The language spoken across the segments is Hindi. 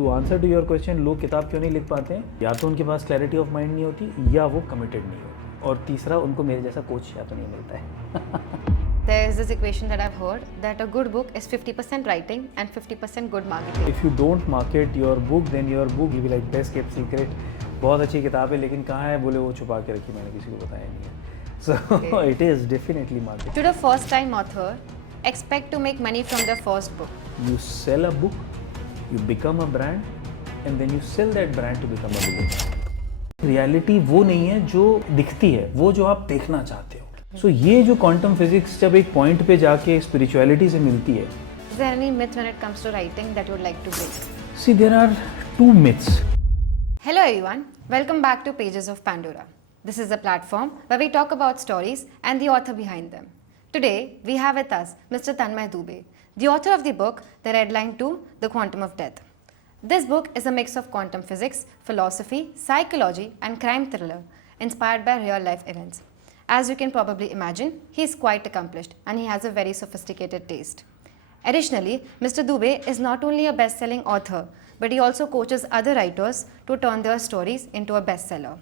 To answer to your question, लोग किताब क्यों नहीं लिख पाते हैं? या तो उनके पास क्लैरिटी ऑफ माइंड नहीं होती, या वो कमिटेड नहीं होते, और तीसरा उनको मेरे जैसा कोच या तो नहीं मिलता है। There is this equation that I've heard that a good book is 50% writing and 50% good marketing. If you don't market your book, then your book will be like best kept secret. बहुत अच्छी किताब है लेकिन कहाँ है बोले वो छुपा के रखी, मैंने किसी को बताया नहीं है. So it is definitely marketing. Should a first-time author expect to make money from their first book? You sell a book, you become a brand, and then you sell that brand to become a billionaire. Reality वो नहीं है जो दिखती है, वो जो आप देखना चाहते हो. सो ये जो क्वांटम फिजिक्स जब एक पॉइंट पे जाके स्पिरिचुअलिटी से मिलती है. Is there any myth when it comes to writing that you would like to break? See, there are two myths. Hello everyone, welcome back to Pages of Pandora. This is a platform where we talk about stories and the author behind them. Today, we have with us Mr. Tanmay Dubey, the author of the book The Red Line to The Quantum of Death. This book is a mix of quantum physics, philosophy, psychology, and crime thriller inspired by real-life events. As you can probably imagine, he is quite accomplished and he has a very sophisticated taste. Additionally, Mr. Dubey is not only a best-selling author, but he also coaches other writers to turn their stories into a bestseller.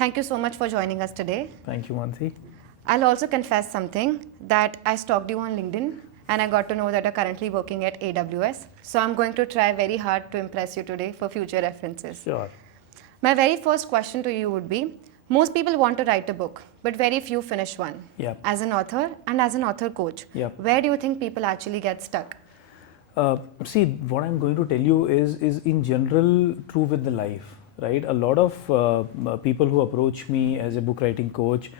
Thank you so much for joining us today. Thank you, Mansi. I'll also confess something that I stalked you on LinkedIn and I got to know that you're currently working at AWS. So I'm going to try very hard to impress you today for future references. Sure. My very first question to you would be, most people want to write a book, but very few finish one. Yep. As an author and as an author coach, Yep. where do you think people actually get stuck? See, what I'm going to tell you is in general true with the life, right? A lot of people who approach me as a book writing coach,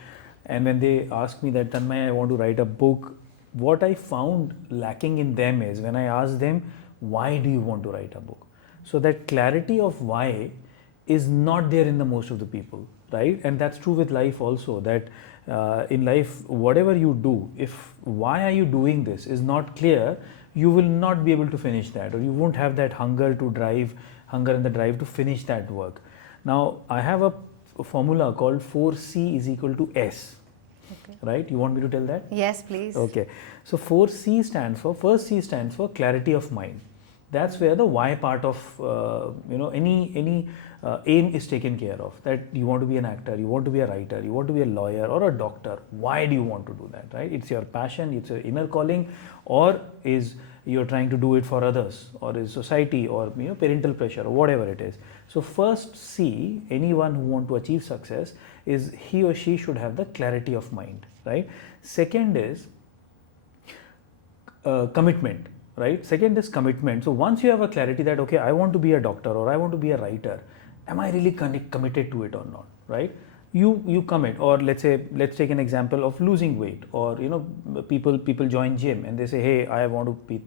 and when they ask me that, Tanmay, I want to write a book, what I found lacking in them is when I ask them, why do you want to write a book? So that clarity of why is not there in the most of the people, right? And that's true with life also, that in life, whatever you do, if why are you doing this is not clear, you will not be able to finish that, or you won't have that hunger and the drive to finish that work. Now, I have a formula called 4C is equal to S. Okay. Right? You want me to tell that? Yes, please. Okay. So 4C stands for, first C stands for clarity of mind. That's where the why part of any aim is taken care of. That you want to be an actor, you want to be a writer, you want to be a lawyer or a doctor. Why do you want to do that, right? It's your passion, it's your inner calling, or is you're trying to do it for others, or is society, or parental pressure, or whatever it is. So first C, anyone who want to achieve success, is he or she should have the clarity of mind, right? Second is commitment. Right? Second is commitment. So once you have a clarity that, okay, I want to be a doctor or I want to be a writer, am I really committed to it or not? Right? You commit. Or let's take an example of losing weight, or people join gym and they say, hey, I want to be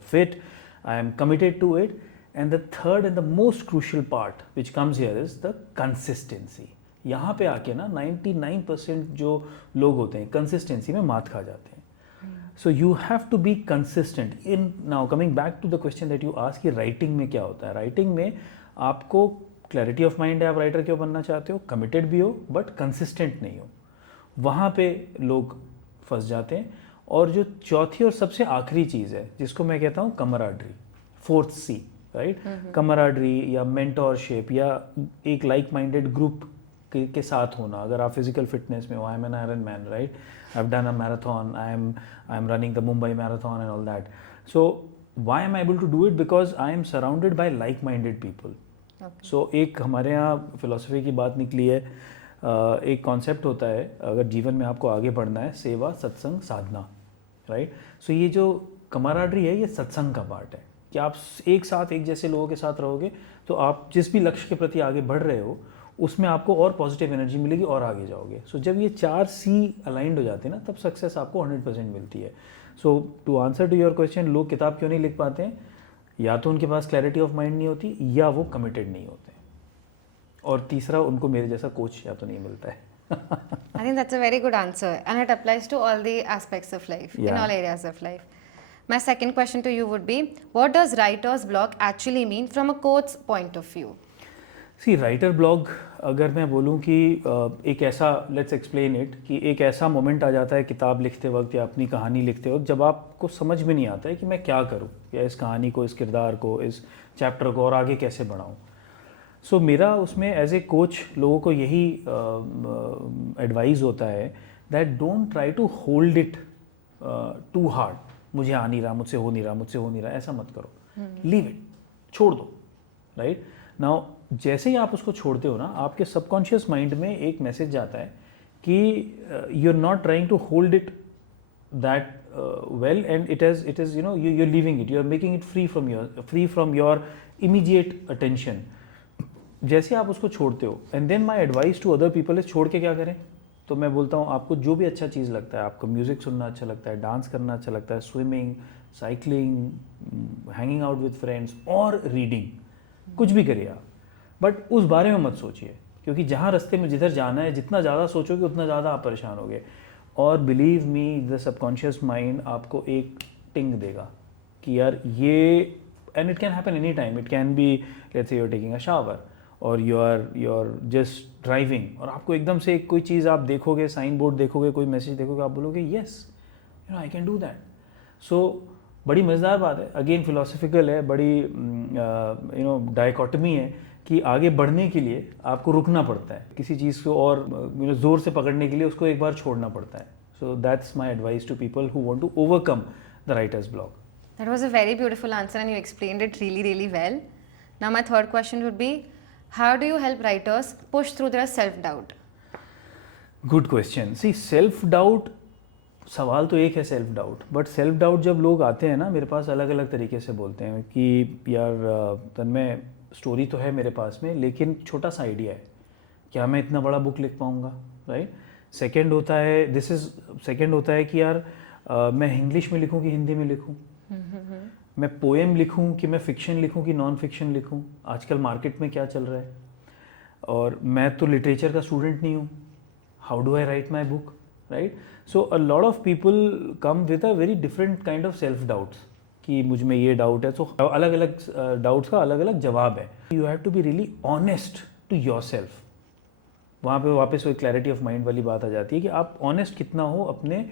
fit, I am committed to it. And the third and the most crucial part which comes here is the consistency. यहाँ पे आके ना 99% जो लोग होते हैं consistency में मात खा जाते हैं. So you have to be consistent. In now coming back to the question that you asked कि writing में क्या होता है? Writing में आपको clarity of mind है, आप writer क्यों बनना चाहते हो? Committed भी हो, but consistent नहीं हो. वहाँ पे लोग फंस जाते हैं. और जो चौथी और सबसे आखिरी चीज़ है, जिसको मैं कहता हूँ camaraderie, fourth C, right? Camaraderie या mentorship या एक like-minded group के साथ होना. अगर आप physical fitness में हो, I am an Iron Man, right? I've done a marathon, I'm running the Mumbai Marathon and all that. So why am I able to do it? Because I am surrounded by like-minded people. Okay. So एक हमारे यहाँ philosophy की बात निकली है, एक concept होता है, अगर जीवन में आपको आगे बढ़ना है, सेवा, सत्संग, साधना, right? So ये जो camaraderie है, ये सत्संग का part है, कि आप एक साथ एक जैसे लोगों के साथ रहोगे, तो आप जिस भी लक्ष्य के प्रति आगे बढ़ रहे हो, उसमें आपको और पॉजिटिव एनर्जी मिलेगी और आगे जाओगे. सो जब ये 4C अलाइंड हो जाते हैं ना, तब सक्सेस आपको 100% मिलती है. So to answer to your question, लोग किताब क्यों नहीं लिख पाते हैं? या तो उनके पास क्लैरिटी ऑफ माइंड नहीं होती, या वो कमिटेड नहीं होते, और तीसरा उनको मेरे जैसा कोच या तो नहीं मिलता है. I think that's a very good answer, and it applies to all the aspects of life, in all areas of life. My second question to you would be, what does writer's block actually mean from a coach's point of view? See writer block, अगर मैं बोलूँ कि एक ऐसा, लेट्स एक्सप्लेन इट, कि एक ऐसा मोमेंट आ जाता है किताब लिखते वक्त या अपनी कहानी लिखते वक्त जब आपको समझ में नहीं आता है कि मैं क्या करूँ, या इस कहानी को, इस किरदार को, इस चैप्टर को और आगे कैसे बढ़ाऊँ. सो मेरा उसमें एज ए कोच लोगों को यही एडवाइस होता है that don't try to hold it too hard. मुझे आ नहीं रहा, मुझसे हो नहीं रहा, मुझसे हो नहीं रहा, ऐसा मत करो. लीव इट, छोड़ दो. राइट नाउ जैसे ही आप उसको छोड़ते हो ना, आपके सबकॉन्शियस माइंड में एक मैसेज जाता है कि you are not trying to hold it that well, and it is you know you are leaving it, you are making it free from your immediate attention. जैसे आप उसको छोड़ते हो, and then my advice to other people is छोड़ के क्या करें. तो मैं बोलता हूँ आपको जो भी अच्छा चीज़ लगता है, आपको म्यूज़िक सुनना अच्छा लगता है, डांस करना अच्छा लगता है, swimming, cycling, hanging out with friends और रीडिंग, कुछ भी करिए आप, बट उस बारे में मत सोचिए, क्योंकि जहाँ रास्ते में जिधर जाना है, जितना ज़्यादा सोचोगे उतना ज़्यादा आप परेशान होगे. और believe me, the subconscious mind आपको एक टिंग देगा कि यार ये, and it can happen any time. It can be, let's say you are taking a shower और यू आर जस्ट ड्राइविंग, और आपको एकदम से कोई चीज़ आप देखोगे, साइन बोर्ड देखोगे, कोई मैसेज देखोगे, आप बोलोगे yes, you know I can do that. So बड़ी मज़ेदार बात है, अगेन फिलोसफिकल है, बड़ी यू नो डायकॉटमी है कि आगे बढ़ने के लिए आपको रुकना पड़ता है, किसी चीज़ को और ज़ोर से पकड़ने के लिए उसको एक बार छोड़ना पड़ता है. So that's my advice to people who want to overcome the writer's block. That was a very beautiful answer and you explained it really, really well. Now, my third question would be, how do you help writers push through their self-doubt? Good question. See self doubt, सवाल तो एक है self doubt, but self doubt जब लोग आते हैं ना मेरे पास, अलग अलग तरीके से बोलते हैं कि यार तन्मय, स्टोरी तो है मेरे पास में, लेकिन छोटा सा आइडिया है, क्या मैं इतना बड़ा बुक लिख पाऊँगा. राइट. सेकंड होता है, सेकंड होता है कि यार मैं इंग्लिश में लिखूँ कि हिंदी में लिखूँ, मैं पोएम लिखूँ कि मैं फ़िक्शन लिखूँ कि नॉन फिक्शन लिखूँ, आजकल मार्केट में क्या चल रहा है, और मैं तो लिटरेचर का स्टूडेंट नहीं हूँ, how do I right my book. Right. So a lot of people come with a very different kind of self doubts कि मुझ में ये डाउट है. सो अलग अलग डाउट्स का अलग अलग जवाब है. You have to be really honest to yourself. वहाँ पे वापस वही क्लैरिटी ऑफ माइंड वाली बात आ जाती है कि आप ऑनेस्ट कितना हो अपने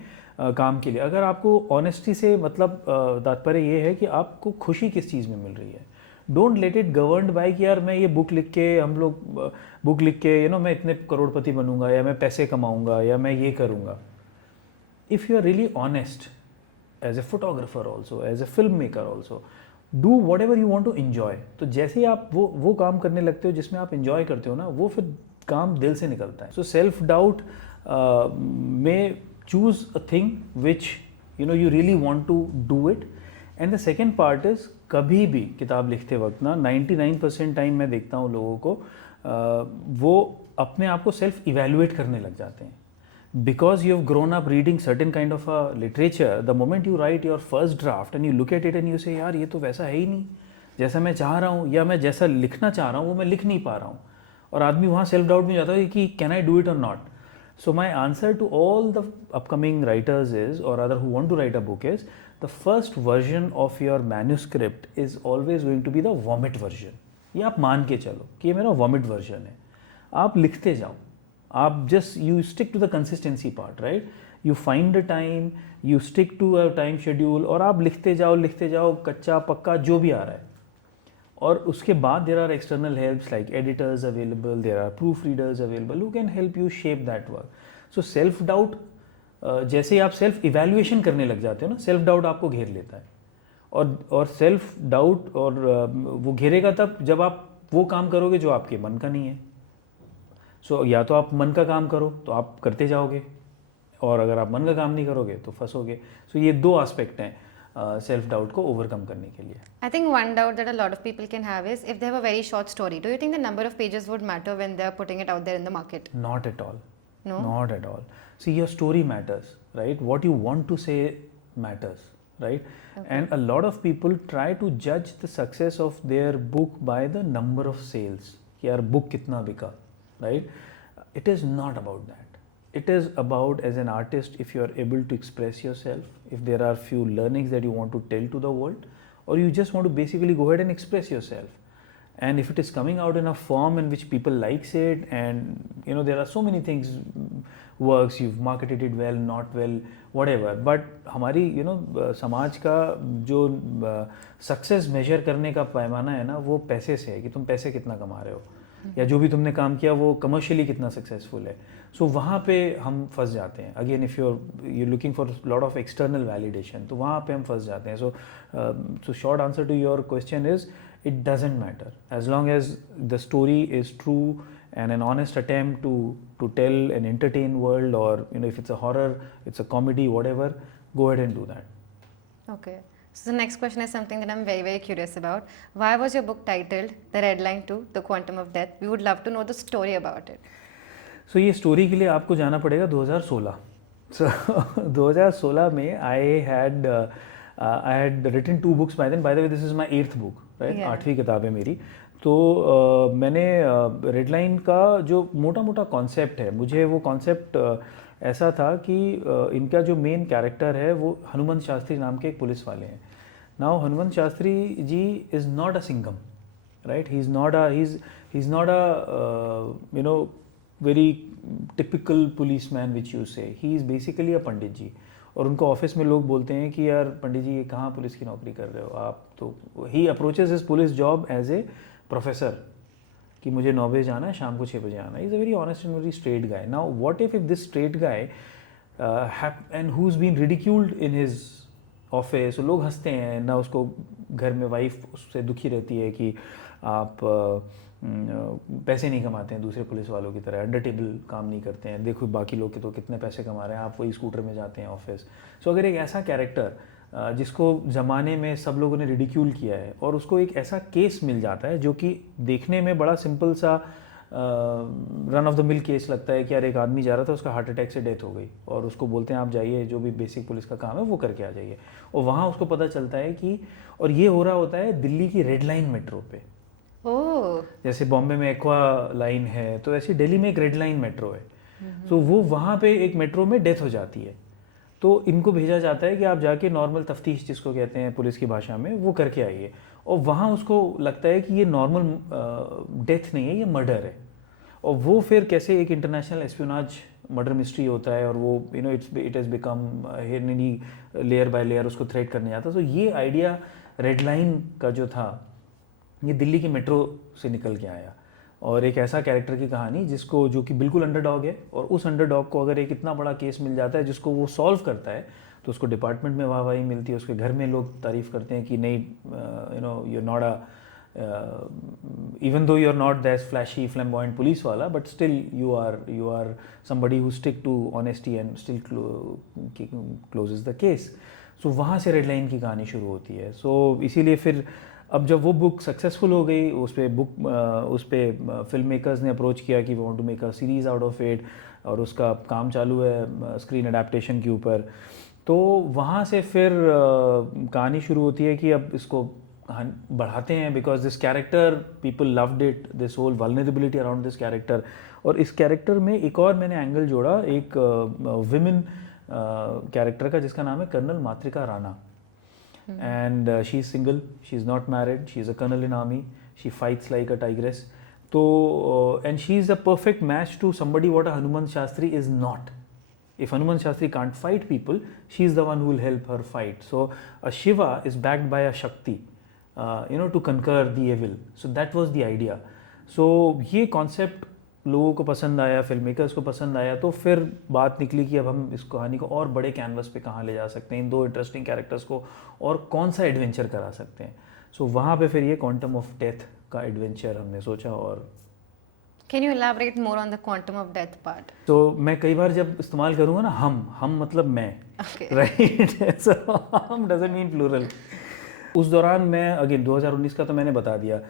काम के लिए. अगर आपको ऑनेस्टी से मतलब तात्पर्य ये है कि आपको खुशी किस चीज़ में मिल रही है. Don't let it governed bye कि यार मैं ये बुक लिख के, हम लोग बुक लिख के यू नो मैं इतने करोड़पति बनूंगा, या मैं पैसे कमाऊंगा, या मैं ये करूंगा. If you are really honest as a photographer also, as a filmmaker also, do whatever you want to enjoy. तो जैसे ही आप वो काम करने लगते हो जिसमें आप इन्जॉय करते हो ना, वो फिर काम दिल से निकलता है. सो सेल्फ डाउट में choose a thing which you know you really want to do it. And the second part is, कभी भी किताब लिखते वक्त ना 99% टाइम मैं देखता हूँ लोगों को वो अपने आप को सेल्फ इवेल्युएट करने लग जाते हैं. Because you have grown up reading certain kind of a literature, the moment you write your first draft and you look at it and you say यार ये तो वैसा है ही नहीं जैसा मैं चाह रहा हूँ, या मैं जैसा लिखना चाह रहा हूँ वो मैं लिख नहीं पा रहा हूँ, और आदमी वहाँ सेल्फ डाउट में जाता है कि कैन आई डू इट और not. So my answer to all the upcoming writers is, or rather who want to write a book is, the first version of your manuscript is always going to be the vomit version. ये आप मान के चलो कि ये मेरा vomit version है. आप लिखते जाओ, आप just you stick to the consistency part, right? You find the time, you stick to a time schedule, और आप लिखते जाओ कच्चा पक्का जो भी आ रहा है. और उसके बाद there are external helps like editors available, there are proofreaders available who can help you shape that work. So self doubt, जैसे ही आप सेल्फ इवैल्यूएशन करने लग जाते हो ना, सेल्फ डाउट आपको घेर लेता है. और सेल्फ डाउट और वो घेरेगा तब जब आप वो काम करोगे जो आपके मन का नहीं है. सो या तो आप मन का काम करो तो आप करते जाओगे, और अगर आप मन का काम नहीं करोगे तो फंसोगे. सो ये दो एस्पेक्ट हैं सेल्फ डाउट को ओवरकम करने के लिए. I think one doubt that a lot of people can have is, if they have a very short story, do you think the number of pages would matter when they are putting it out there in the market? Not at all. No? Not at all. See, your story matters, right? What you want to say matters, right? Okay. And a lot of people try to judge the success of their book by the number of sales. कि यार book कितना बिका, right? It is not about that. It is about, as an artist, if you are able to express yourself, if there are few learnings that you want to tell to the world, or you just want to basically go ahead and express yourself. and if it is coming out in a form in which people likes it, and you know there are so many things works, you've marketed it well, not well, whatever, but हमारी समाज का जो सक्सेस मेजर करने का पैमाना है ना, वो पैसे से है कि तुम पैसे कितना कमा रहे हो, या जो भी तुमने काम किया वो कमर्शियली कितना सक्सेसफुल है. सो वहाँ पे हम फंस जाते हैं. Again if you looking for lot of external validation, तो वहाँ पे हम फंस जाते हैं. So short answer to your question is it doesn't matter as long as the story is true and an honest attempt to tell an entertain world, or if it's a horror, it's a comedy, whatever, go ahead and do that. Okay, so the next question is something that I'm very, very curious about. Why was your book titled The Red Line to The Quantum of Death? We would love to know the story about it. So ये story के लिए आपको जाना पड़ेगा 2016. So 2016 में I had written 2 books by then. By the way, this is my 8th book, right? 8वीं किताब है मेरी. तो मैंने रेड लाइन का जो मोटा मोटा कॉन्सेप्ट है, मुझे वो कॉन्सेप्ट ऐसा था कि इनका जो मेन कैरेक्टर है वो हनुमंत शास्त्री नाम के एक पुलिस वाले हैं. Now Hanumant Shastri ji is not a Singham, right? He is not a very typical policeman which you say. He is basically a pandit ji. और उनको ऑफिस में लोग बोलते हैं कि यार पंडित जी ये कहाँ पुलिस की नौकरी कर रहे हो आप, तो he approaches his police job as a professor कि मुझे 9 बजे जाना है, शाम को 6 बजे आना है. Is a very honest and very straight guy. Now what if this straight guy and who is been ridiculed in his office. लोग हंसते हैं ना, उसको घर में वाइफ उससे दुखी रहती है कि आप पैसे नहीं कमाते हैं दूसरे पुलिस वालों की तरह, अंडर टेबल काम नहीं करते हैं, देखो बाकी लोग के तो कितने पैसे कमा रहे हैं, आप वही स्कूटर में जाते हैं ऑफिस. सो अगर एक ऐसा कैरेक्टर जिसको ज़माने में सब लोगों ने रिडिक्यूल किया है और उसको एक ऐसा केस मिल जाता है जो कि देखने में बड़ा सिंपल सा run of the mill case लगता है कि यार एक आदमी जा रहा था, उसका हार्ट अटैक से डेथ हो गई और उसको बोलते हैं आप जाइए जो भी बेसिक पुलिस का काम है वो करके आ जाइए. और वहाँ उसको पता चलता है कि, और ये हो रहा होता है दिल्ली की रेड लाइन मेट्रो पे. जैसे बॉम्बे में एक्वा लाइन है, तो ऐसे दिल्ली में एक रेड लाइन मेट्रो है. तो वो वहाँ पे एक मेट्रो में डेथ हो जाती है, तो इनको भेजा जाता है कि आप जाके नॉर्मल तफ्तीश जिसको कहते हैं पुलिस की भाषा में वो करके आइए. और वहाँ उसको लगता है कि ये नॉर्मल डेथ नहीं है, ये मर्डर है. और वो फिर कैसे एक इंटरनेशनल एस्पियोनाज मर्डर मिस्ट्री होता है, और वो it has become layer by layer उसको थ्रेड करने जाता है. तो ये आइडिया रेड लाइन का जो था ये दिल्ली की मेट्रो से निकल के आया, और एक ऐसा कैरेक्टर की कहानी जिसको जो कि बिल्कुल अंडरडॉग है, और उस अंडरडॉग को अगर एक इतना बड़ा केस मिल जाता है जिसको वो सॉल्व करता है तो उसको डिपार्टमेंट में वाहवाही मिलती है, उसके घर में लोग तारीफ़ करते हैं कि नहीं you not a even though you're not that flashy flamboyant police wala, but still you are somebody who stick to honesty and still closes the case. So वहाँ से रेड लाइन की कहानी शुरू होती है. So इसीलिए फिर अब जब वो बुक सक्सेसफुल हो गई, उस पर फिल्म मेकर्स ने अप्रोच किया कि we want to make a series out of it, और उसका काम चालू है स्क्रीन अडेप्टेशन के ऊपर. तो वहाँ से फिर कहानी शुरू होती है कि अब इसको बढ़ाते हैं, because this character people loved it, this whole vulnerability around this character. और इस कैरेक्टर में एक और मैंने एंगल जोड़ा, एक विमेन कैरेक्टर का जिसका नाम है colonel Matrika Rana. And she's single, she's not married, she's a colonel in army, she fights like a tigress. So and she's a perfect match to somebody what a Hanuman Shastri is not. If Hanuman Shastri can't fight people, she's the one who will help her fight. So a Shiva is backed by a Shakti, to conquer the evil. So that was the idea. So ये concept लोगों को पसंद आया, फिल्म मेकर्स को पसंद आया, तो फिर बात निकली कि अब हम इस कहानी को और बड़े कैनवस पे कहाँ ले जा सकते हैं, इन 2 इंटरेस्टिंग कैरेक्टर्स को और कौन सा एडवेंचर करा सकते हैं. सो वहाँ पे फिर ये क्वांटम ऑफ डेथ का एडवेंचर हमने सोचा. और can you elaborate more on the quantum of death part? तो मैं कई बार जब इस्तेमाल करूँगा ना हम मतलब मैं, राइट? सो हम डजंट मीन प्लूरल. उस दौरान मैं अगेन 2019 का तो मैंने बता दिया,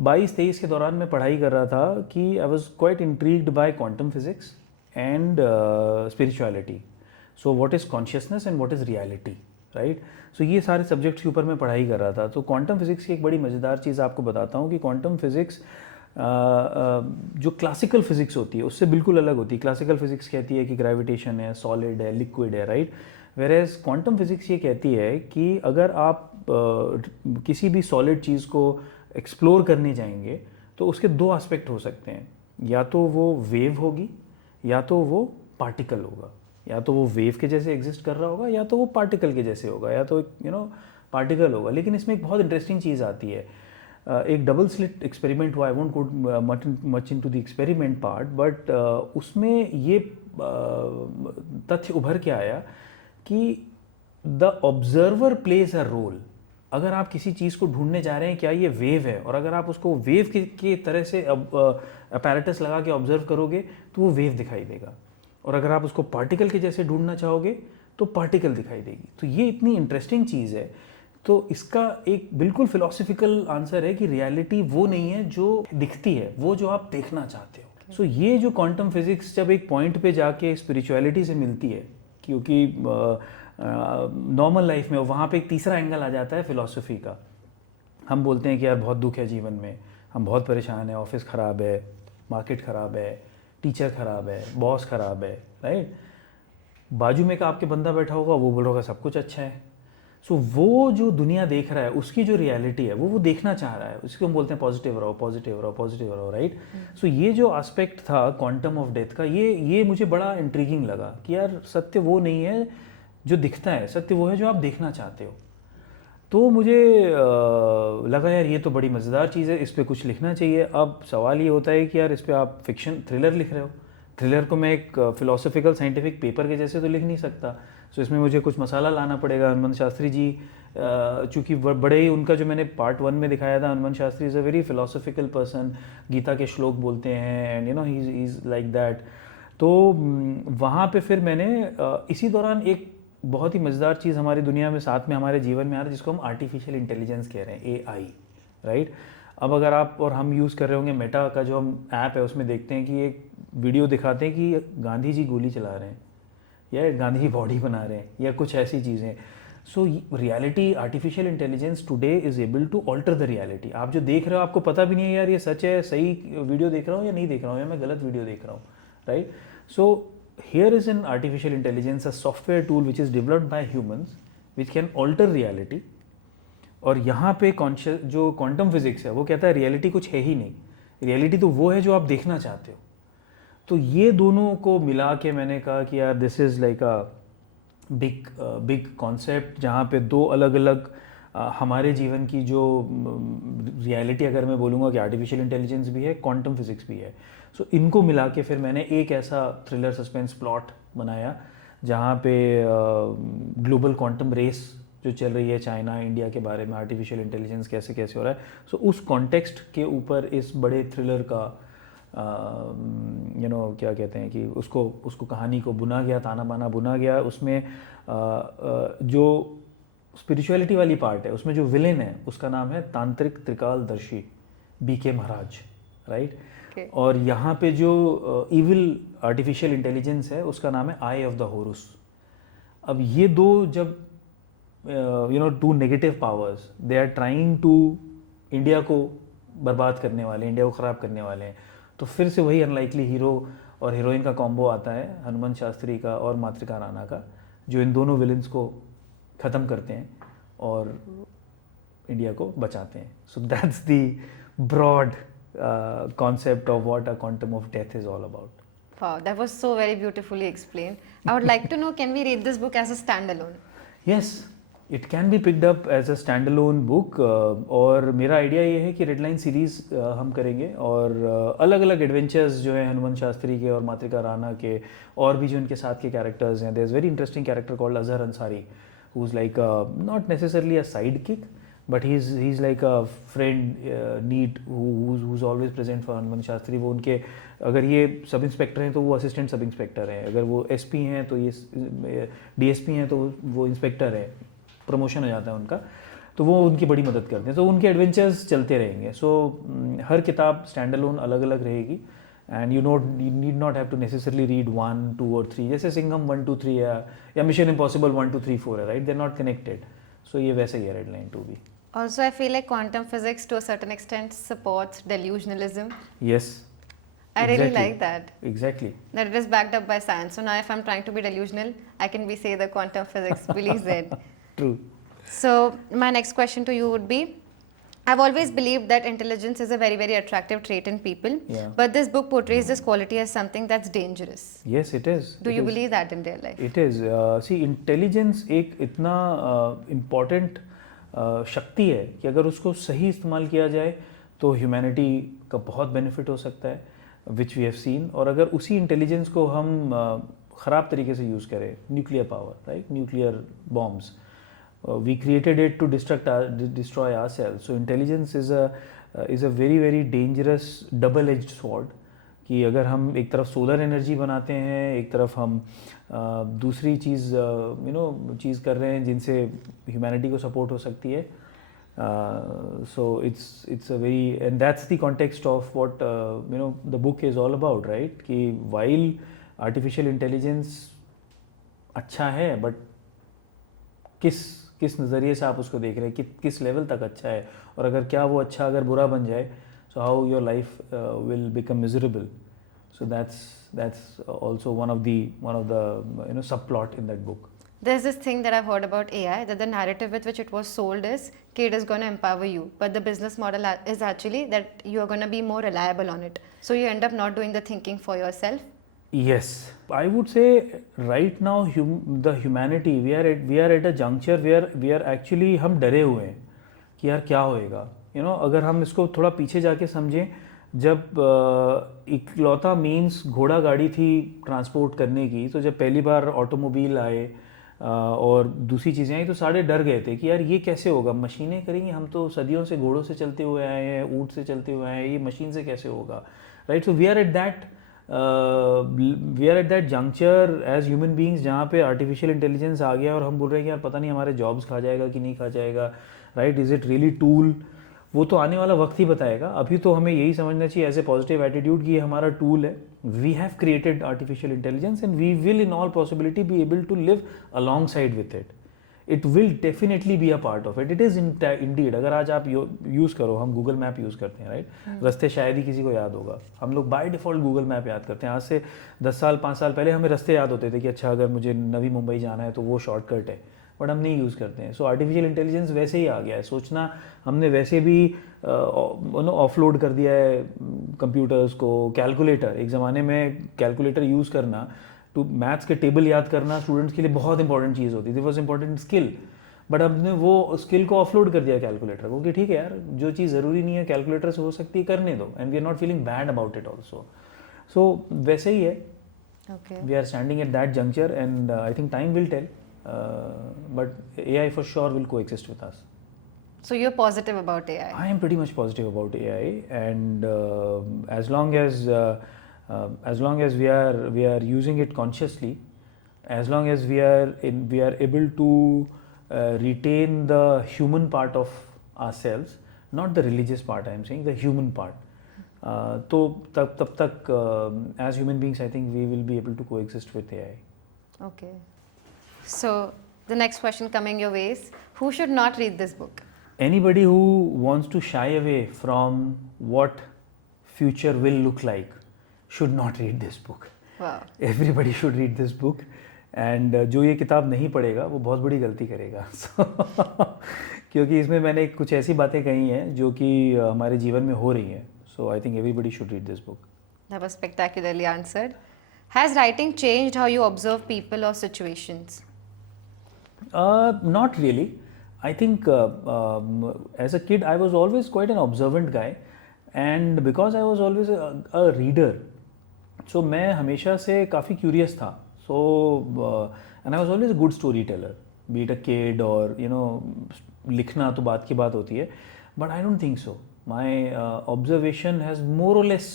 22-23 के दौरान मैं पढ़ाई कर रहा था कि I was quite intrigued by quantum physics and spirituality. So what is consciousness and what is reality, right? So ये सारे सब्जेक्ट्स के ऊपर मैं पढ़ाई कर रहा था. तो क्वांटम फिजिक्स की एक बड़ी मज़ेदार चीज़ आपको बताता हूँ कि क्वांटम फिजिक्स जो क्लासिकल फिजिक्स होती है उससे बिल्कुल अलग होती है. क्लासिकल फिजिक्स कहती है कि ग्रेविटेशन है, सॉलिड है, लिक्विड है, राइट? वेरेज क्वांटम फिजिक्स ये कहती है कि अगर आप किसी भी सॉलिड चीज़ को एक्सप्लोर करने जाएंगे तो उसके दो एस्पेक्ट हो सकते हैं, या तो वो वेव होगी या तो वो पार्टिकल होगा, या तो वो वेव के जैसे एग्जिस्ट कर रहा होगा या तो वो पार्टिकल के जैसे होगा, या तो पार्टिकल होगा। लेकिन इसमें एक बहुत इंटरेस्टिंग चीज़ आती है, एक डबल स्लिट एक्सपेरिमेंट हुआ, I won't go much into the experiment part, but उसमें ये तथ्य उभर के आया कि the observer plays a role. अगर आप किसी चीज़ को ढूंढने जा रहे हैं क्या ये वेव है, और अगर आप उसको वेव के तरह से अपैरेटस लगा के ऑब्जर्व करोगे तो वो वेव दिखाई देगा, और अगर आप उसको पार्टिकल के जैसे ढूंढना चाहोगे तो पार्टिकल दिखाई देगी। तो ये इतनी इंटरेस्टिंग चीज़ है। तो इसका एक बिल्कुल फिलोसफिकल आंसर है कि रियलिटी वो नहीं है जो दिखती है, वो जो आप देखना चाहते हो। सो ये जो क्वांटम फिजिक्स जब एक पॉइंट पे जाके स्पिरिचुअलिटी से मिलती है, क्योंकि नॉर्मल लाइफ में वहाँ पे एक तीसरा एंगल आ जाता है फिलॉसफी का। हम बोलते हैं कि यार बहुत दुख है जीवन में, हम बहुत परेशान हैं, ऑफिस ख़राब है, मार्केट ख़राब है, टीचर ख़राब है, बॉस ख़राब है, राइट। बाजू में का आपके बंदा बैठा होगा, वो बोल रहा होगा सब कुछ अच्छा है। सो वो जो दुनिया देख रहा है, उसकी जो रियलिटी है वो देखना चाह रहा है, उसको हम बोलते हैं पॉजिटिव रहो, पॉजिटिव रहो, पॉजिटिव रहो, राइट। सो ये जो एस्पेक्ट था क्वांटम ऑफ डेथ का, ये मुझे बड़ा इंट्रीगिंग लगा कि यार सत्य वो नहीं है जो दिखता है, सत्य वो है जो आप देखना चाहते हो। तो मुझे लगा यार ये तो बड़ी मज़ेदार चीज़ है, इस पर कुछ लिखना चाहिए। अब सवाल ये होता है कि यार इस पर आप फिक्शन थ्रिलर लिख रहे हो, थ्रिलर को मैं एक फिलोसॉफिकल साइंटिफिक पेपर के जैसे तो लिख नहीं सकता। सो इसमें मुझे कुछ मसाला लाना पड़ेगा। हनुमान शास्त्री जी चूँकि बड़े ही, उनका जो मैंने पार्ट 1 में दिखाया था, Hanuman Shastri is a very philosophical person, Gita के श्लोक बोलते हैं, and he is like that. तो वहाँ पे फिर मैंने इसी दौरान एक बहुत ही मज़ेदार चीज़ हमारी दुनिया में साथ में हमारे जीवन में आ रहा है, जिसको हम आर्टिफिशियल इंटेलिजेंस कह रहे हैं, AI, राइट। अब अगर आप और हम यूज़ कर रहे होंगे मेटा का जो हम ऐप है, उसमें देखते हैं कि एक वीडियो दिखाते हैं कि गांधी जी गोली चला रहे हैं या गांधी जी बॉडी बना रहे हैं या कुछ ऐसी चीज़ें। So reality, artificial intelligence today is able to alter the reality. आप जो देख रहे हो आपको पता भी नहीं है यार ये सच है, सही वीडियो देख रहा हूँ या नहीं देख रहा हूँ, या मैं गलत वीडियो देख रहा हूँ, right. So here is an artificial intelligence, a software tool which is developed by humans which can alter reality। और यहाँ पे कॉन्शियस जो क्वांटम फिजिक्स है वो कहता है रियलिटी कुछ है ही नहीं, रियलिटी तो वो है जो आप देखना चाहते हो। तो ये दोनों को मिला के मैंने कहा कि यार this is like a big concept, जहाँ पे दो अलग अलग हमारे जीवन की जो रियलिटी, अगर मैं बोलूँगा कि आर्टिफिशियल इंटेलिजेंस भी है, क्वांटम फिजिक्स भी है। सो इनको मिला के फिर मैंने एक ऐसा थ्रिलर सस्पेंस प्लॉट बनाया जहाँ पे ग्लोबल क्वांटम रेस जो चल रही है चाइना इंडिया के बारे में, आर्टिफिशियल इंटेलिजेंस कैसे कैसे हो रहा है। सो उस कॉन्टेक्स्ट के ऊपर इस बड़े थ्रिलर का क्या कहते हैं कि उसको कहानी को बुना गया, ताना बाना बुना गया। उसमें जो स्पिरिचुअलिटी वाली पार्ट है, उसमें जो विलेन है उसका नाम है तांत्रिक त्रिकालदर्शी BK महाराज, राइट। और यहाँ पे जो इविल आर्टिफिशियल इंटेलिजेंस है उसका नाम है आई ऑफ द होरुस। अब ये दो जब two negative powers, they are trying to India को बर्बाद करने वाले, इंडिया को ख़राब करने वाले हैं, तो फिर से वही अनलाइकली हीरो और हीरोइन का कॉम्बो आता है, हनुमान शास्त्री का और मातृका राणा का, जो इन दोनों विलन्स को ख़त्म करते हैं और इंडिया को बचाते हैं। So that's the broad concept of what a quantum of death is all about. Wow, that was so very beautifully explained. I would like to know, can we read this book as a standalone? Yes, it can be picked up as a standalone book. और मेरा आइडिया ये है कि रेडलाइन सीरीज़ हम करेंगे और अलग अलग एडवेंचर्स जो हैं हनुमान शास्त्री के और मातृका राणा के, और भी जो उनके साथ के कैरेक्टर्स हैं। There is very interesting character called Azhar Ansari, who is like not necessarily a sidekick, but he is like a friend need who is always present for Hanuman Shastri. वो उनके, अगर ये सब इंस्पेक्टर हैं तो वो असिस्टेंट सब इंस्पेक्टर हैं, अगर वो SP हैं तो ये DSP हैं तो वो इंस्पेक्टर है, प्रमोशन हो जाता है उनका, तो वो उनकी बड़ी मदद करते हैं। तो उनके एडवेंचर्स चलते रहेंगे। सो हर किताब स्टैंड अलोन अलग अलग रहेगी, and you need not have to necessarily read 1, 2 और 3, जैसे सिंघम 1, 2, 3 या मिशन इम्पॉसिबल 1, 2, 3, 4 है, right. They are not connected. So ये वैसे ही है रेडलाइन 2 भी। Also, I feel like quantum physics to a certain extent supports delusionalism. Yes. I really like that. Exactly. That it is backed up by science. So now if I'm trying to be delusional, I can be say the quantum physics believes it. True. So my next question to you would be, I've always believed that intelligence is a very, very attractive trait in people. Yeah. But this book portrays this quality as something that's dangerous. Yes, it is. Do It you is. believe that in real life? It is. See, intelligence एक इतना इम्पॉर्टेंट शक्ति है कि अगर उसको सही इस्तेमाल किया जाए तो ह्यूमैनिटी का बहुत बेनिफिट हो सकता है, विच वी हैव सीन. और अगर उसी इंटेलिजेंस को हम ख़राब तरीके से यूज़ करें, nuclear power, right, nuclear bombs, we created it to destroy ourselves. So intelligence is a very very dangerous double edged sword. कि अगर हम एक तरफ सोलर एनर्जी बनाते हैं, एक तरफ हम दूसरी चीज़ चीज़ कर रहे हैं जिनसे ह्यूमैनिटी को सपोर्ट हो सकती है. So it's a very, and that's the context of what the book is all about, right? कि while artificial intelligence अच्छा है, but किस नज़रिए से आप उसको देख रहे हैं, किस लेवल तक अच्छा है, और अगर क्या वो अच्छा अगर बुरा बन जाए, so how your life will become miserable. So that's also one of the subplot in that book. There's this thing that I've heard about AI, that the narrative with which it was sold is कि it is going to empower you, but the business model is actually that you are going to be more reliable on it. So you end up not doing the thinking for yourself. Yes, I would say right now the humanity, we are at a juncture where we are actually, हम डरे हुए हैं कि यार क्या होएगा. अगर हम इसको थोड़ा पीछे जाके समझें, जब इकलौता मीन्स घोड़ा गाड़ी थी ट्रांसपोर्ट करने की, तो जब पहली बार ऑटोमोबाइल आए और दूसरी चीज़ें आई तो सारे डर गए थे कि यार ये कैसे होगा, मशीनें करेंगी, हम तो सदियों से घोड़ों से चलते हुए आए हैं, ऊँट से चलते हुए आए हैं, ये मशीन से कैसे होगा, right. So we are at that juncture as human beings जहाँ पे आर्टिफिशियल इंटेलिजेंस आ गया और हम बोल रहे हैं कि यार पता नहीं हमारे जॉब्स खा जाएगा कि नहीं खा जाएगा, right. Is it really tool? वो तो आने वाला वक्त ही बताएगा. अभी तो हमें यही समझना चाहिए एज ए पॉजिटिव एटीट्यूड कि ये हमारा टूल है. We have created artificial intelligence and we will in all possibility be able to live alongside with it. It will definitely be a part of it. It is indeed. अगर आज आप यूज़ करो, हम गूगल मैप यूज़ करते हैं, राइट. रास्ते शायद ही किसी को याद होगा. हम लोग बाय डिफ़ॉल्ट गूगल मैप याद करते हैं. आज से 10 साल 5 साल पहले हमें रास्ते याद होते थे कि अच्छा अगर मुझे नवी मुंबई जाना है तो वो शॉर्टकट है, बट हम नहीं यूज़ करते हैं. सो आर्टिफिशियल इंटेलिजेंस वैसे ही आ गया है. सोचना हमने वैसे भी ऑफलोड कर दिया है कंप्यूटर्स को. कैलकुलेटर, एक ज़माने में कैलकुलेटर यूज़ करना, टू मैथ्स के टेबल याद करना स्टूडेंट्स के लिए बहुत इंपॉर्टेंट चीज़ होती थी. Was important skill. बट हमने वो स्किल को ऑफलोड कर दिया कैलकुलेटर को कि ठीक है यार, जो चीज़ ज़रूरी नहीं है कैलकुलेटर से हो सकती है, करने दो. And we are not feeling bad about it also. So वैसे ही है. We are standing at that juncture and I think time will tell. But AI for sure will coexist with us. So you're positive about AI? I am pretty much positive about AI, and as long as we are using it consciously, as long as we are able to retain the human part of ourselves, not the religious part. I am saying the human part. तो तब तक as human beings, I think we will be able to coexist with AI. Okay. So the next question coming your way is, who should not read this book? Anybody who wants to shy away from what future will look like should not read this book. Wow. Everybody should read this book. And जो ये किताब नहीं पढ़ेगा वो बहुत बड़ी गलती करेगा. क्योंकि इसमें मैंने कुछ ऐसी बातें कही हैं जो कि हमारे जीवन में हो रही हैं. So I think everybody should read this book. That was spectacularly answered. Has writing changed how you observe people or situations? Not really. I think as a kid I was always quite an observant guy, and because I was always a reader, so मैं हमेशा से काफ़ी curious था. So and I was always a good storyteller, be it a kid or लिखना तो बात की बात होती है, but I don't think so. My observation has more or less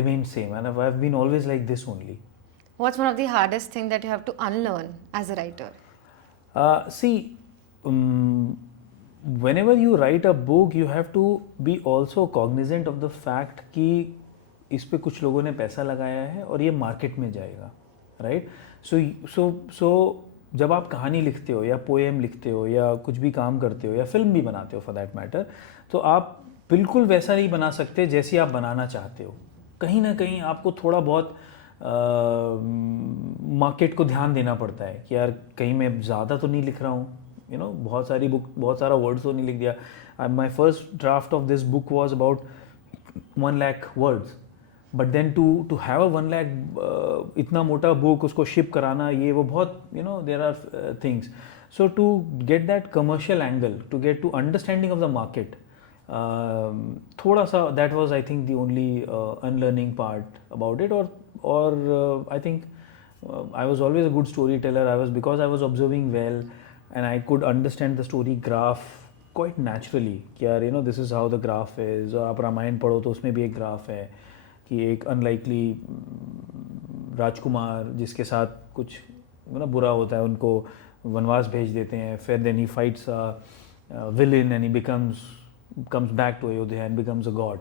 remained same, and I've been always like this only. What's one of the hardest thing that you have to unlearn as a writer? See, whenever you write a book, you have to be also cognizant of the fact कि इस पे कुछ लोगों ने पैसा लगाया है और ये मार्केट में जाएगा, राइट. सो जब आप कहानी लिखते हो या पोएम लिखते हो या कुछ भी काम करते हो या फिल्म भी बनाते हो फॉर दैट मैटर, तो आप बिल्कुल वैसा नहीं बना सकते जैसी आप बनाना चाहते हो. कहीं ना कहीं आपको थोड़ा बहुत मार्केट को ध्यान देना पड़ता है कि यार कहीं मैं ज़्यादा तो नहीं लिख रहा हूँ, बहुत सारी बुक, बहुत सारा वर्ड्स तो नहीं लिख दिया. My first draft of this book was about 1 lakh words. But then to have a 1 lakh इतना मोटा book, उसको ship कराना, ये वो बहुत, there are things. So to get that commercial angle, to get to understanding of the market, थोड़ा सा, that was I think the only unlearning part about it. Or I think I was always a good storyteller. Because I was observing well and I could understand the story graph quite naturally कि यार this is how the graph is. और आप रामायण पढ़ो तो उसमें भी एक ग्राफ है कि एक अनलाइकली राजकुमार जिसके साथ कुछ बुरा होता है, उनको वनवास भेज देते हैं, फिर then he fights a villain and he comes back to Ayodhya and becomes a god.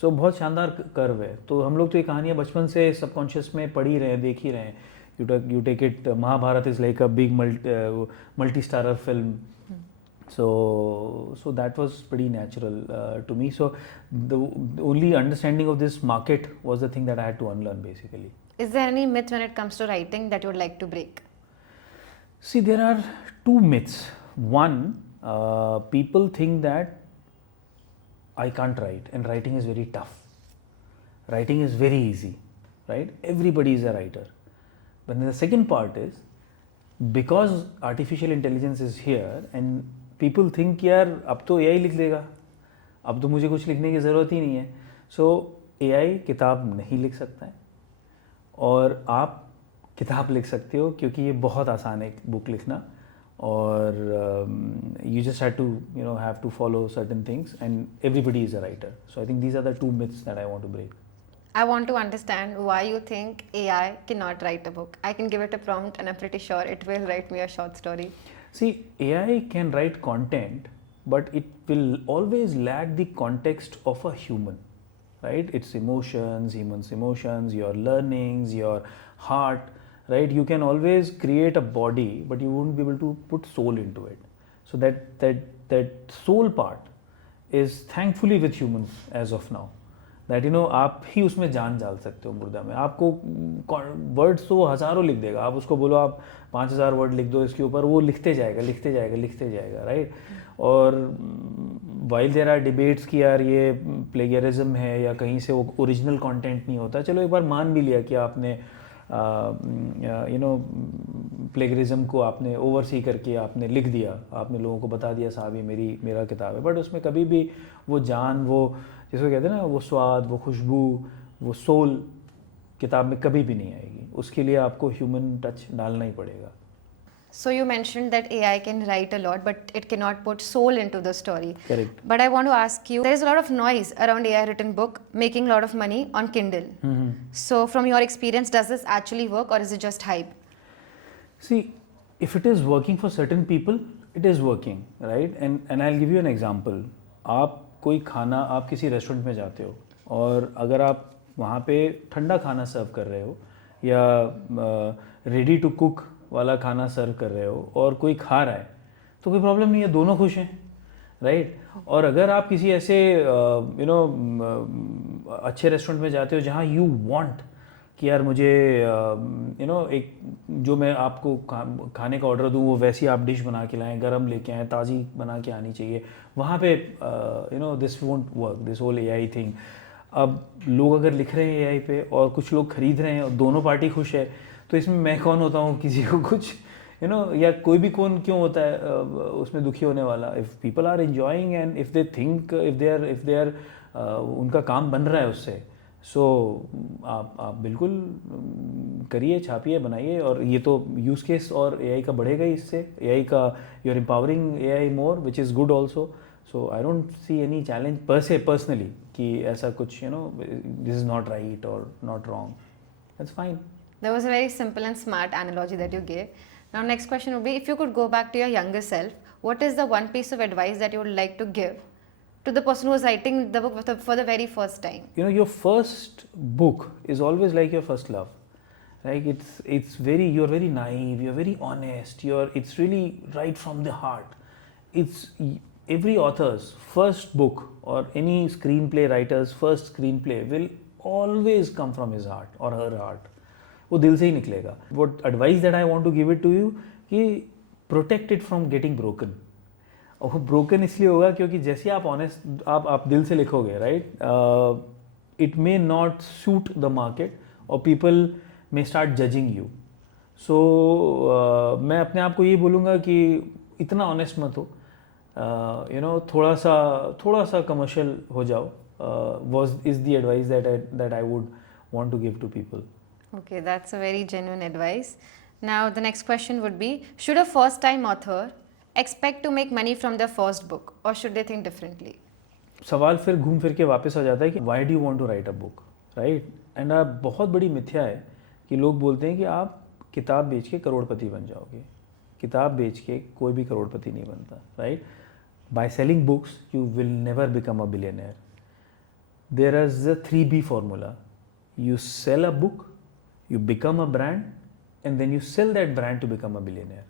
So बहुत शानदार कर्व है. तो हम लोग तो ये कहानियाँ बचपन से सबकॉन्शियस में पढ़ ही रहे हैं, देख ही रहे हैं. You take it, Mahabharata is like a big multi-starrer film. So that was pretty natural to me. So the only understanding of this market was the thing that I had to unlearn basically. Is there any myth when it comes to writing that you would like to break? See, there are two myths. One, people think that I can't write and writing is very tough. Writing is very easy, right? Everybody is a writer. But then the second part is, because artificial intelligence is here and people think यार अब तो AI लिख देगा, अब तो मुझे कुछ लिखने की ज़रूरत ही नहीं है. So AI किताब नहीं लिख सकता है और आप किताब लिख सकते हो क्योंकि ये बहुत आसान है बुक लिखना. और you just have to follow certain things and everybody is a writer. So I think these are the two myths that I want to break. I want to understand why you think AI cannot write a book. I can give it a prompt and I'm pretty sure it will write me a short story. See, AI can write content, but it will always lack the context of a human, right? It's emotions, human's emotions, your learnings, your heart, right? You can always create a body, but you won't be able to put soul into it. So that soul part is thankfully with humans as of now. That आप ही उसमें जान डाल सकते हो मुर्दा में. आपको वर्ड्स तो हज़ारों लिख देगा, आप उसको बोलो आप 5000 वर्ड लिख दो इसके ऊपर, वो लिखते जाएगा, राइट. और वाइल देयर आर डिबेट्स कि यार ये प्लेगरिज्म है या कहीं से वो ओरिजिनल कंटेंट नहीं होता, चलो एक बार मान भी लिया कि आपने प्लेगरिज्म को आपने ओवरसी करके आपने लिख दिया, आपने लोगों को बता दिया साहब ये मेरा किताब है, बट उसमें कभी भी वो जान, वो जिसको कहते हैं ना, वो स्वाद, वो खुशबू, वो सोल किताब में कभी भी नहीं आएगी. उसके लिए आपको ह्यूमन टच डालना ही पड़ेगा. So you mentioned that AI can write a lot, but it cannot put soul into the story. Correct. But I want to ask you, there is a lot of noise around AI written book making a lot of money on Kindle. Mm-hmm. So from your experience, does this actually work or is it just hype? See, if it is working for certain people, it is working, right? And I'll give you an example. आप कोई खाना, आप किसी रेस्टोरेंट में जाते हो और अगर आप वहाँ पे ठंडा खाना सर्व कर रहे हो या रेडी टू कुक वाला खाना सर्व कर रहे हो और कोई खा रहा है तो कोई प्रॉब्लम नहीं है, दोनों खुश हैं, राइट. और अगर आप किसी ऐसे अच्छे रेस्टोरेंट में जाते हो जहाँ यू वांट कि यार मुझे एक जो मैं आपको खाने का ऑर्डर दूँ वो वैसी आप डिश बना के लाएं, गरम लेके आएँ, ताज़ी बना के आनी चाहिए, वहाँ पे this won't work, this whole AI thing. अब लोग अगर लिख रहे हैं AI पे और कुछ लोग खरीद रहे हैं और दोनों पार्टी खुश है, तो इसमें मैं कौन होता हूँ किसी को कुछ या कोई भी कौन क्यों होता है उसमें दुखी होने वाला. If people are enjoying and if they think if they are उनका काम बन रहा है उससे, सो आप बिल्कुल करिए, छापिए, बनाइए. और ये तो यूज़ केस और AI का बढ़ेगा ही इससे. AI का you are empowering AI more, which is good also. So I don't see any challenge personally कि ऐसा कुछ दिस इज़ नॉट राइट और not wrong. That's fine. That was a very simple and smart analogy that you gave. Now next question would be, if you could go back to your younger self, what is the one piece of advice that you would like to give to the person who is writing the book for the very first time? Your first book is always like your first love. Like you're very naive, you're very honest, it's really right from the heart. It's every author's first book or any screenplay writer's first screenplay will always come from his heart or her heart. वो दिल से ही निकलेगा. What advice that I want to give it to you कि protect it from getting broken. और ब्रोकन इसलिए होगा क्योंकि जैसे आप ऑनेस्ट आप दिल से लिखोगे, right, it may not suit the market और people may start judging you. So मैं अपने आप को ये बोलूँगा कि इतना ऑनेस्ट मत हो, थोड़ा सा कमर्शियल हो जाओ. Is the advice that I would want to give to people. Okay, that's a very genuine advice. Now, the next question would be, should a first-time author expect to make money from their first book, or should they think differently? सवाल फिर घूम फिर के वापस आ जाता है कि why do you want to write a book, right? And बहुत बड़ी मिथ्या है कि लोग बोलते हैं कि आप किताब बेच के करोड़पति बन जाओगे. किताब बेच के कोई भी करोड़पति नहीं बनता, right? By selling books, you will never become a billionaire. There is the 3B formula. You sell a book, you become a brand, and then you sell that brand to become a billionaire.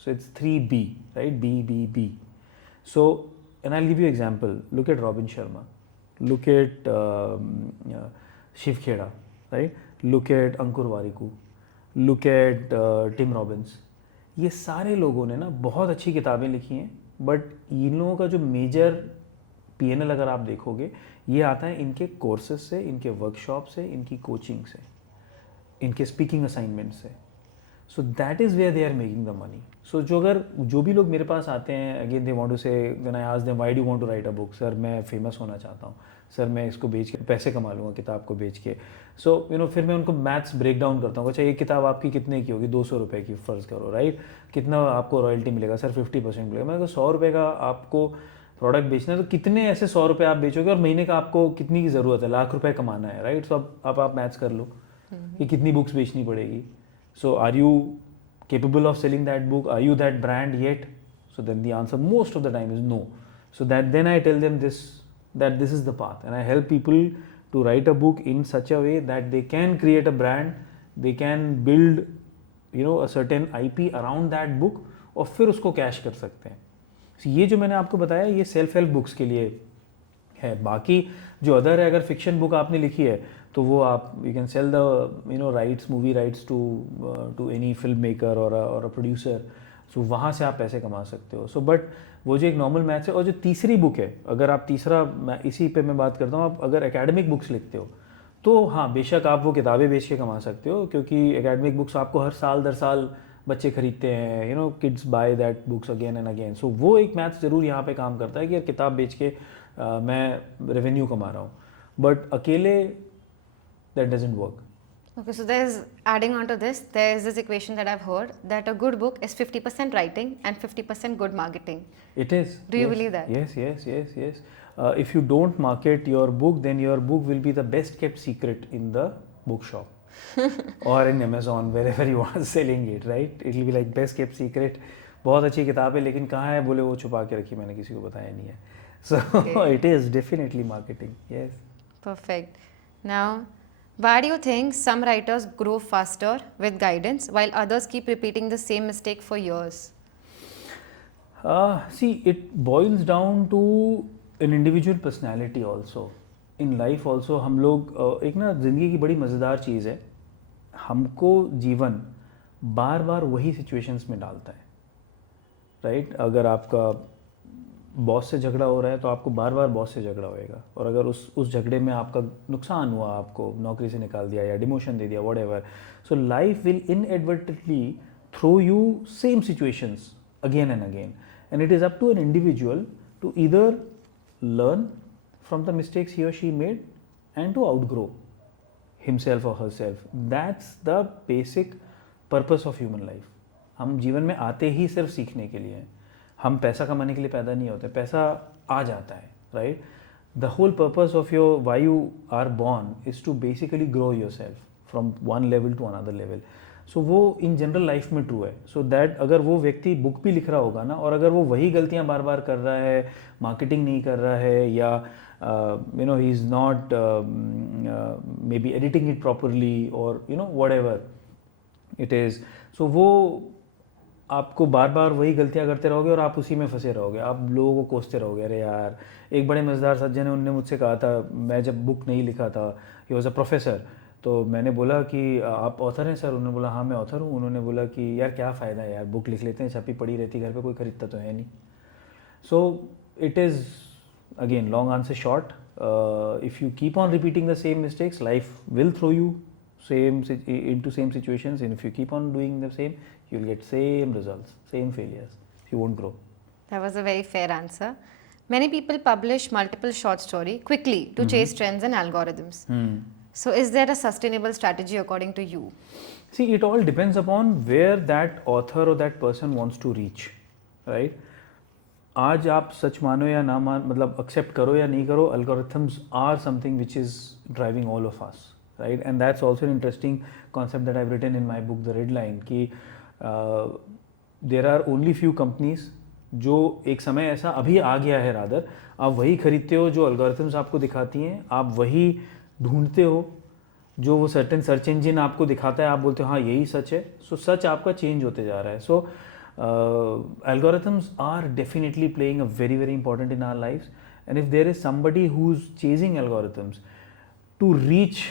So it's 3B, right? B. So, and I'll give you example. Look at Robin Sharma. Look at Shiv Kheda, right? Look at Ankur Warikoo. Look at Tim Robbins. ये सारे लोगों ने ना बहुत अच्छी किताबें लिखी हैं, बट इन लोगों का जो मेजर PNL अगर आप देखोगे, ये आता है इनके कोर्सेज से, इनके वर्कशॉप से, इनकी कोचिंग से, इनके स्पीकिंग असाइनमेंट से. So that is where they are making the money. So जो भी लोग मेरे पास आते हैं, again they want to say, when I ask them why do you want to write a book, sir मैं फेमस होना चाहता हूँ, सर मैं इसको बेच के पैसे कमा लूँगा किताब को बेच के. सो फिर मैं उनको मैथ्स ब्रेक डाउन करता हूँ. अच्छा, ये किताब आपकी कितने की होगी? 200 रुपये की फ़र्ज़ करो, राइट. कितना आपको रॉयल्टी मिलेगा? सर 50% मिलेगा. मैं 100 रुपये का आपको प्रोडक्ट बेचना है, तो कितने ऐसे 100 रुपये आप बेचोगे और महीने का आपको कितनी की ज़रूरत है? लाख रुपए कमाना है, राइट. सो अब आप मैथ्स कर लो कि कितनी बुक्स बेचनी पड़ेगी. So are you capable of selling that book? Are you that brand yet? So then the answer most of the time is no. So then I tell them that this is the path, and I help people to write a book in such a way that they can create a brand, they can build a certain IP around that book और फिर उसको कैश कर सकते हैं. So ये जो मैंने आपको बताया ये सेल्फ हेल्प बुक्स के लिए है. बाकी जो अदर है, अगर फिक्शन बुक आपने लिखी है तो वो आप you can sell the rights, movie rights to any film maker और अ प्रोड्यूसर. सो वहाँ से आप पैसे कमा सकते हो. सो बट वो जो एक नॉर्मल मैथ्स है, और जो तीसरी बुक है, अगर आप इसी पे मैं बात करता हूँ, आप अगर एकेडमिक बुक्स लिखते हो तो हाँ बेशक आप वो किताबें बेच के कमा सकते हो, क्योंकि एकेडमिक बुक्स आपको हर साल दर साल बच्चे खरीदते हैं. Kids buy that books again and again. So वो एक मैथ्स ज़रूर यहाँ पे काम करता है कि यार किताब बेच के मैं रेवेन्यू कमा रहा हूँ, बट अकेले that doesn't work. Okay, so adding on to this, there is this equation that I've heard that a good book is 50% writing and 50% good marketing. It is. Do you believe that? Yes. If you don't market your book, then your book will be the best kept secret in the bookshop or in Amazon, wherever you are selling it, right? It will be like best kept secret. बहुत अच्छी किताब है, लेकिन कहाँ है बोले वो छुपा के रखी, मैंने किसी को बताया नहीं है. So it is definitely marketing. Yes. Perfect. Now, why do you think some writers grow faster with guidance while others keep repeating the same mistake for years? See, it boils down to an individual personality also. In life also हम लोग एक ना ज़िंदगी की बड़ी मज़ेदार चीज़ है, हमको जीवन बार बार वही सिचुएशंस में डालता है, राइट. अगर आपका बॉस से झगड़ा हो रहा है तो आपको बार बार बॉस से झगड़ा होएगा, और अगर उस झगड़े में आपका नुकसान हुआ, आपको नौकरी से निकाल दिया या डिमोशन दे दिया, whatever, so life will inadvertently throw you same situations again and again, and it is up to an individual to either learn from the mistakes he और she made and to outgrow himself और herself. That's the basic purpose of human life. हम जीवन में आते ही सिर्फ सीखने के लिए हैं. हम पैसा कमाने के लिए पैदा नहीं होते, पैसा आ जाता है, right. The whole purpose of your why you are born is to basically grow your self from one level to another level. So वो इन जनरल लाइफ में ट्रू है. सो दैट अगर वो व्यक्ति बुक भी लिख रहा होगा ना, और अगर वो वही गलतियाँ बार बार कर रहा है, मार्केटिंग नहीं कर रहा है, या ही is not may be editing it properly, और व्हाटएवर इट इज़, सो वो आपको बार बार वही गलतियां करते रहोगे और आप उसी में फंसे रहोगे. आप लोगों को कोसते रहोगे. अरे यार, एक बड़े मज़ेदार सज्जन है, उनने मुझसे कहा था, मैं जब बुक नहीं लिखा था, ही वॉज अ प्रोफेसर, तो मैंने बोला कि आप ऑथर हैं सर? उन्होंने बोला हाँ मैं ऑथर हूँ। उन्होंने बोला कि यार क्या फ़ायदा है यार, बुक लिख लेते हैं, छपी पड़ी रहती घर पे, कोई खरीदता तो है नहीं। So it is again long answer short, if you keep on repeating the same mistakes, life will throw you into same situations, and if you keep on doing the same, you'll get same results, same failures. You won't grow. That was a very fair answer. Many people publish multiple short story quickly to chase trends and algorithms. So is there a sustainable strategy according to you? See, it all depends upon where that author or that person wants to reach, right? आज आप सच मानो या ना मान, मतलब एक्सेप्ट करो या नहीं करो, algorithms are something which is driving all of us, right? And that's also an interesting concept that I've written in my book, The Red Line, कि there are only few companies जो एक समय ऐसा अभी आ गया है, रादर आप वही खरीदते हो जो algorithms आपको दिखाती हैं, आप वही ढूंढते हो जो वो सर्टेन सर्च इंजिन आपको दिखाता है, आप बोलते हो हाँ यही सच है। सो सच आपका चेंज होते जा रहा है। सो algorithms are definitely playing a very very important in our lives, and if there is somebody who's chasing algorithms to reach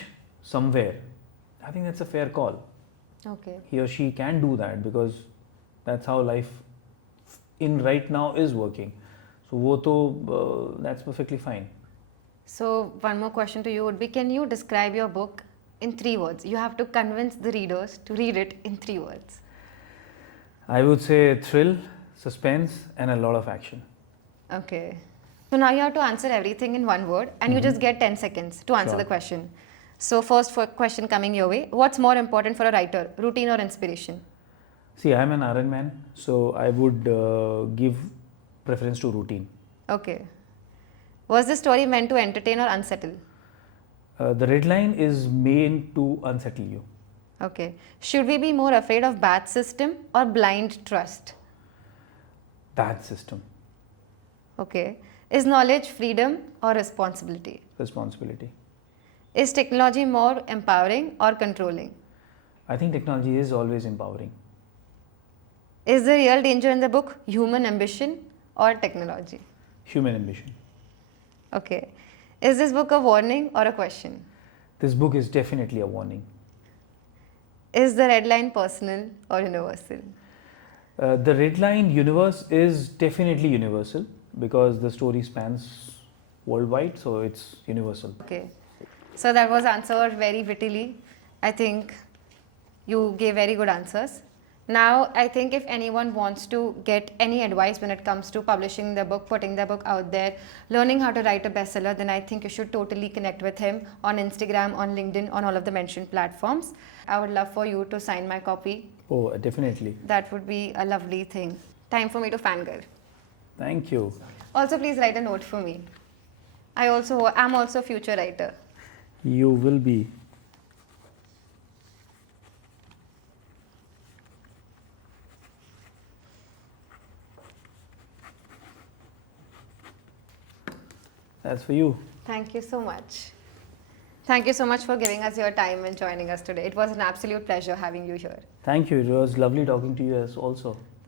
somewhere, I think that's a fair call. Okay. He or she can do that because that's how life in right now is working. So wo to that's perfectly fine. So one more question to you would be, can you describe your book in 3 words? You have to convince the readers to read it in 3 words. I would say thrill, suspense, and a lot of action. Okay. So now you have to answer everything in 1 word, and you just get 10 seconds to answer Sure. the question. So first question coming your way, what's more important for a writer, routine or inspiration? See, I'm an Iron Man, so I would give preference to routine. Okay. Was the story meant to entertain or unsettle? The Red Line is meant to unsettle you. Okay. Should we be more afraid of bad system or blind trust? Bad system. Okay. Is knowledge freedom or responsibility? Responsibility. Is technology more empowering or controlling? I think technology is always empowering. Is the real danger in the book human ambition or technology? Human ambition. Okay. Is this book a warning or a question? This book is definitely a warning. Is the red line personal or universal? The Red Line universe is definitely universal because the story spans worldwide, so it's universal. Okay. So that was answered very wittily. I think you gave very good answers. Now, I think if anyone wants to get any advice when it comes to publishing their book, putting their book out there, learning how to write a bestseller, then I think you should totally connect with him on Instagram, on LinkedIn, on all of the mentioned platforms. I would love for you to sign my copy. Oh, definitely. That would be a lovely thing. Time for me to fangirl. Thank you. Also, please write a note for me. I'm also a future writer. You will be. That's for you. Thank you so much. Thank you so much for giving us your time and joining us today. It was an absolute pleasure having you here. Thank you. It was lovely talking to you as also.